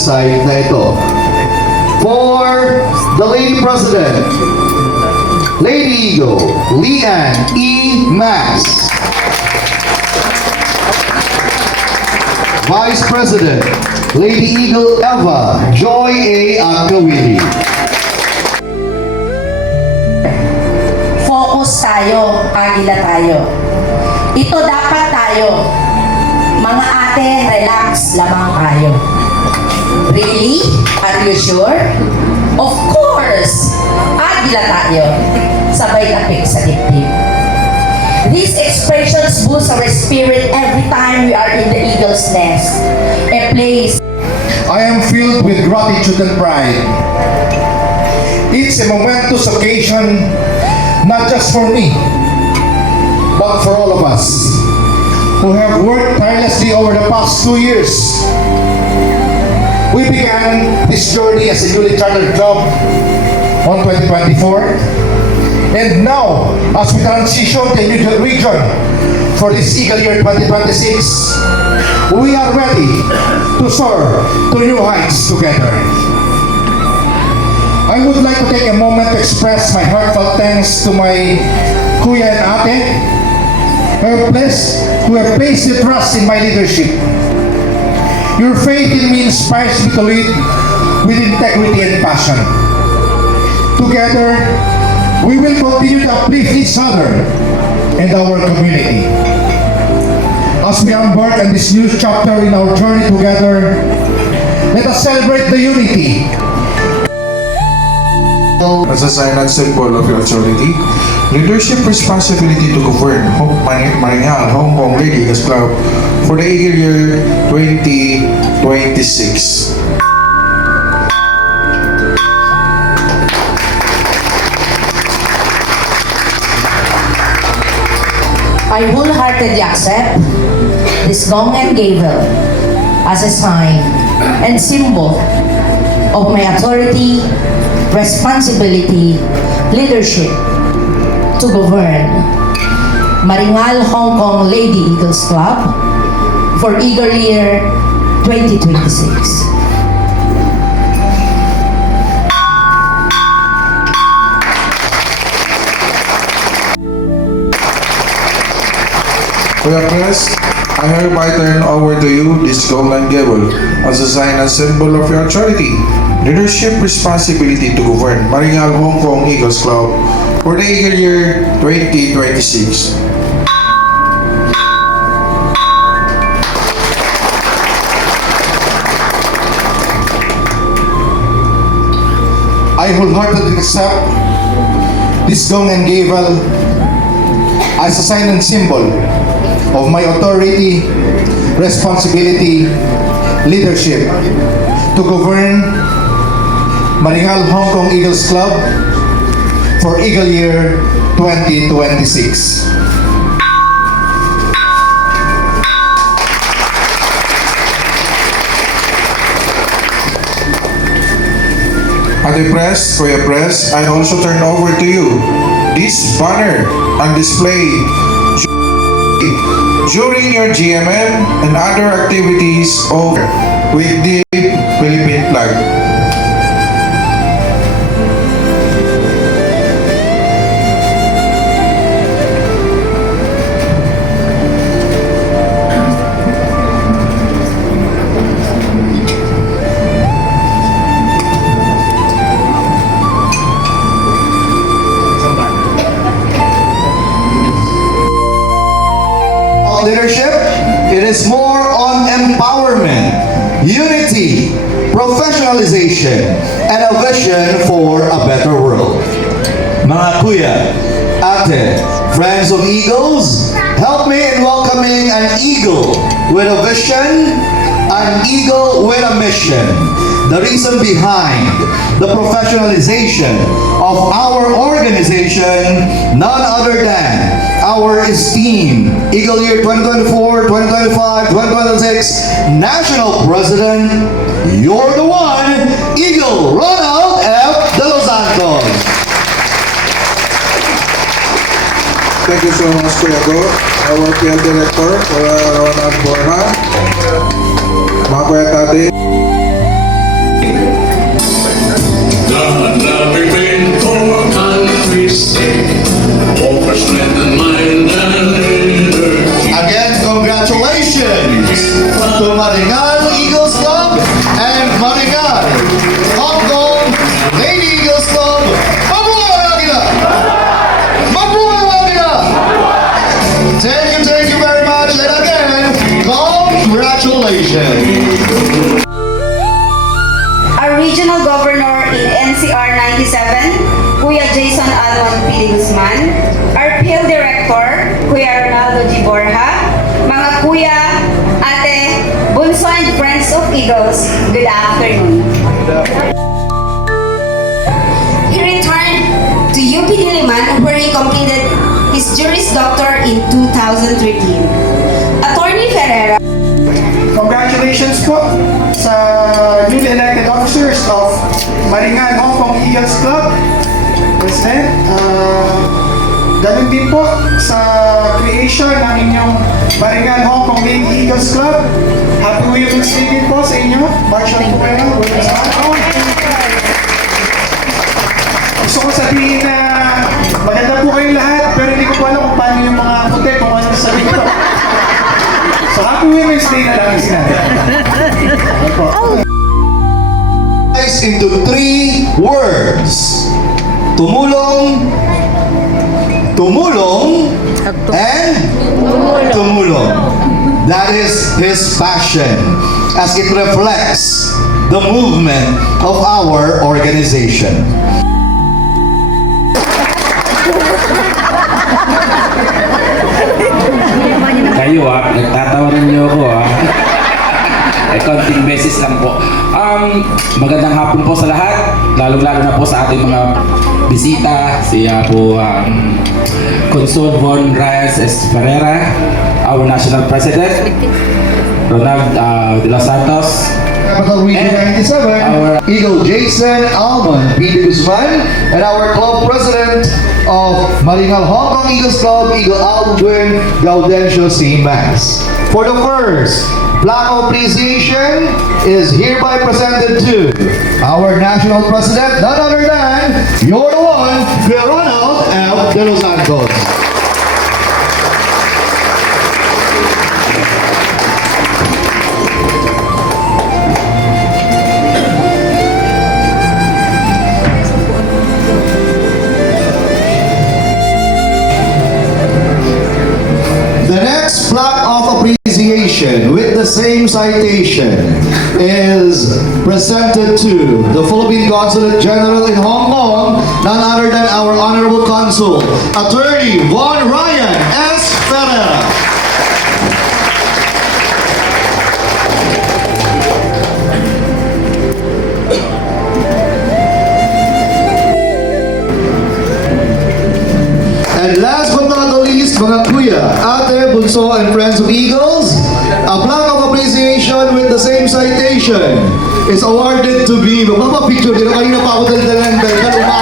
site na ito. For the Lady President, Lady Eagle, Leanne E. Max. Vice President, Lady Eagle Eva Joy A. Akawili. Focus tayo, agila tayo. Ito dapat tayo. Mga ate, relax lamang tayo. Really? Are you sure? Of course! Agila tayo. Sabay tapik sa dibdib. These expressions boost our spirit every time we are in the eagle's nest, a place. I am filled with gratitude and pride. It's a momentous occasion, not just for me, but for all of us who have worked tirelessly over the past 2 years. We began this journey as a newly chartered club on 2024, and now as we transition to a new region for this Eagle Year 2026, we are ready to soar to new heights together. I would like to take a moment to express my heartfelt thanks to my kuya and ate who have placed their trust in my leadership. Your faith in me inspires me to lead with integrity and passion. Together, we will continue to uplift each other and our community. As we embark on this new chapter in our journey together, let us celebrate the unity. As a sign and symbol of your authority, leadership responsibility to govern Maringal Hong Kong Ladies Club for the year 2026. I wholeheartedly accept this gong and gavel as a sign and symbol of my authority, responsibility, leadership to govern Maringal Hong Kong Lady Eagles Club for Eagle Year 2026. Kuya Pres, I hereby turn over to you this golden gavel as a sign and symbol of your authority, leadership responsibility to govern Maringal Hong Kong Eagles Club for the year 2026. I wholeheartedly accept this gong and gavel as a sign and symbol of my authority, responsibility, leadership to govern Maringal Hong Kong Eagles Club for Eagle Year 2026. Ate Pres, Kuya Pres, I also turn over to you this banner on display during your GMM and other activities with the Philippine flag. Leadership, it is more on empowerment, unity, professionalization, and a vision for a better world. Mga kuya, ate, friends of Eagles, help me in welcoming an eagle with a vision, an eagle with a mission. The reason behind the professionalization of our organization, none other than our esteemed Eagle Year 2024, 2025, 2026 National President, you're the one, Eagle Ronald F. De Los Santos. Thank you so much, Kuya Go, our PL Director, Kuya Ronald Borja, mga Kuya Tate. God loving men for country's sake, hope for strength and mind and energy. Again, congratulations to Maringal Eagles Club and Maringal Hong Kong Lady Eagles Club. Mabuhay Agila! Mabuhay Agila! Thank you very much. And again, congratulations. Our regional governor in NCR 97, Kuya Jason Almon P. Guzman, our PIL director, Kuya Ronaldo G. Borja, mga kuya, ate, bunso and friends of Eagles, good afternoon. He returned to UP Diliman where he completed his Juris Doctor in 2013. Attorney Ferreira. Congratulations po sa newly elected officers of Maringal Hong Kong Eagles Club. President, ganun din po sa creation ng inyong Maringal Hong Kong Lady Eagles Club. Happy Women's Day din po sa inyo. Marshal Puero, Women's Hong. Gusto ko sabihin na maganda po kayong lahat, pero hindi ko po alam kung paano yung mga puti, kung ano sabihin ko. So, Happy Women's Day na lang sinabi. Into 3 words. Tumulong, tumulong, and tumulong. That is his passion as it reflects the movement of our organization. Kayo nagtatawanan niyo ako konting beses lang po. Magandang hapon po sa lahat, lalong-lalo na po sa ating mga bisita, siya po Consul Von Reyes Ferreira, our National President, Ronald de los Santos, Capital Region 97, Eagle Jason Almon P. Guzman, and our club president of Maringal Hong Kong Eagles Club, Eagle Aldwin Gaudencio C. Max. For the first plaque of appreciation is hereby presented to our national president, none other than you're the one, Ronald L. De Los Santos. The next plaque of appreciation with the same citation is presented to the Philippine Consulate General in Hong Kong, none other than our Honorable Consul, Attorney Von Ryan S. Ferreira. And last but not the least, mga kuya, ate, bunso, and friends of Eagles, a plaque of appreciation with the same citation is awarded to be, magpapapicture din kayo na pa ako dalidalan, dahil umaga pa.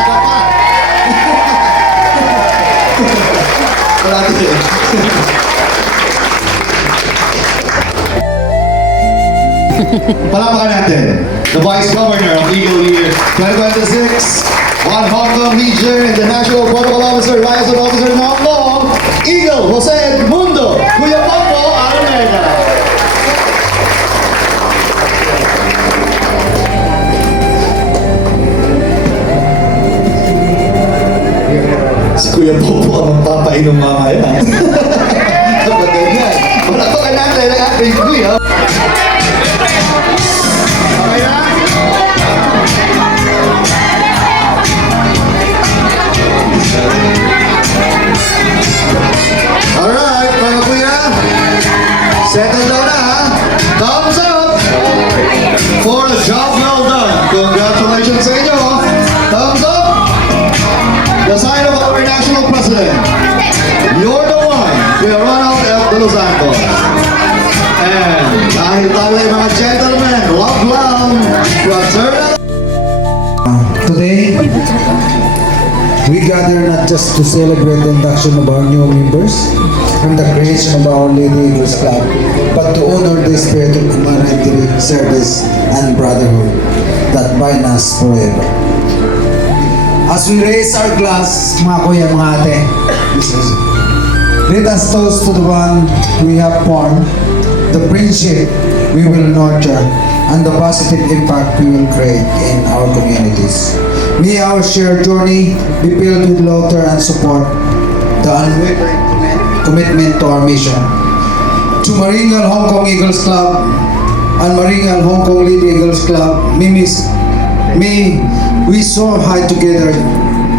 Wala din. Palapakan natin, the Vice Governor of Eagle Year 2026, One Hong Kong Region, and the National Protocol Officer, Liaison Officer in Hong Kong, Eagle Jose Edmundo Kuya Popo Alameda. Si Kuya Popo ang magpapainom mamaya. Kapag ganyan, palapakan natin ang ating Kuya. Okay na? Alright, mga kuya. Settle down na ha. Thumbs up for a job well done. Congratulations sa inyo. Thumbs up. The sign of our national president. You're the one, Kuya Ronald L. De Los Santos. And dahil tayo ay mga gentlemen, love lang, fraternal. Today, we gather not just to celebrate the induction of our new members and the creation of our Lady Eagles Club, but to honor the spirit of camaraderie, service, and brotherhood. that bind us forever. As we raise our glass, mga kuya, mga ate, let us toast to the one we have formed, the friendship we will nurture, and the positive impact we will create in our communities. May our shared journey be filled with laughter and support, the unwavering commitment to our mission. To Maringal Hong Kong Eagles Club and Maringal Hong Kong Lady Eagles Club, may we soar high together.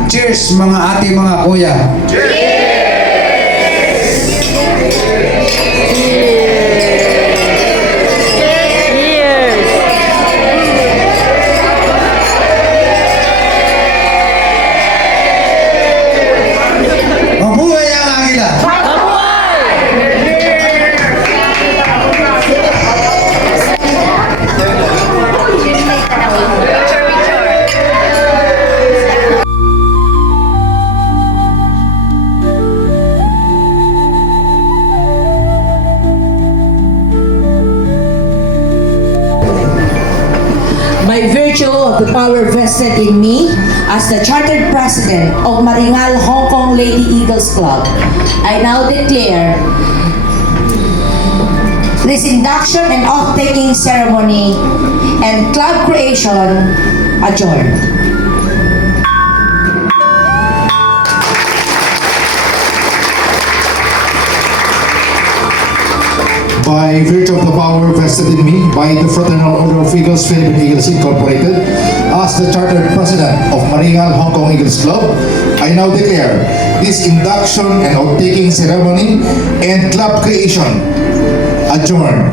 Cheers mga ate, mga kuya. Mabuhay ang Agila! By virtue of the power vested in me as the Chartered President of Maringal Hong Kong Lady Eagles Club, I now declare this induction and off-taking ceremony and club creation adjourned. By virtue of the power vested in me by the Fraternal Order of Eagles Philippine Eagles Incorporated, as the Chartered President of Maringal Hong Kong Eagles Club, I now declare this induction and oath-taking ceremony and club creation adjourned.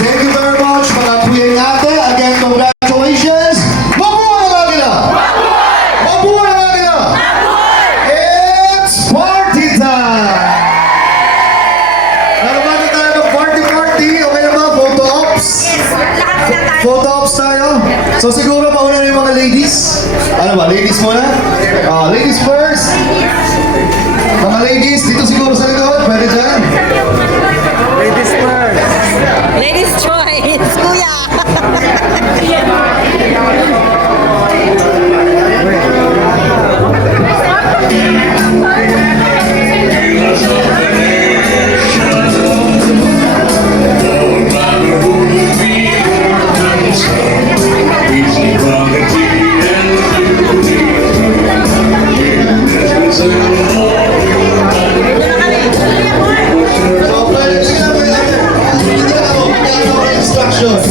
Thank you very much, mga kuya ng ate. Again, congratulations! Mabuhay ang Agila! Mabuhay ang Agila! It's party time! Naroon na tayo ng party-party. Okay na ba? Photo ops? Photo ops tayo. So siguro mauna na yung mga ladies. Ano ba? Ladies muna? Ladies first. Mga ladies, dito siguro sa likod. Pwede dyan. Ladies' choice, kuya! Healers of the nation, all brotherhood we concern, peace, equality, and unity. In this all So, pwede sila, pwede. Hindi na ako. Hindi na ako instructions.